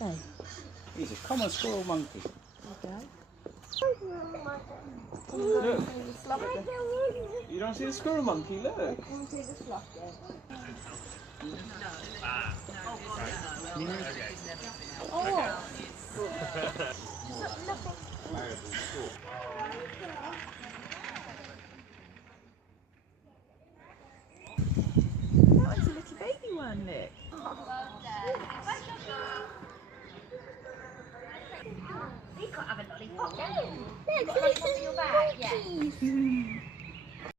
Okay. He's a common squirrel monkey. Okay. Look. You don't see the squirrel monkey? Look. That one's a little baby one, look. You can't have a lollipop. No. Look, got a lollipop in your bag. Yeah.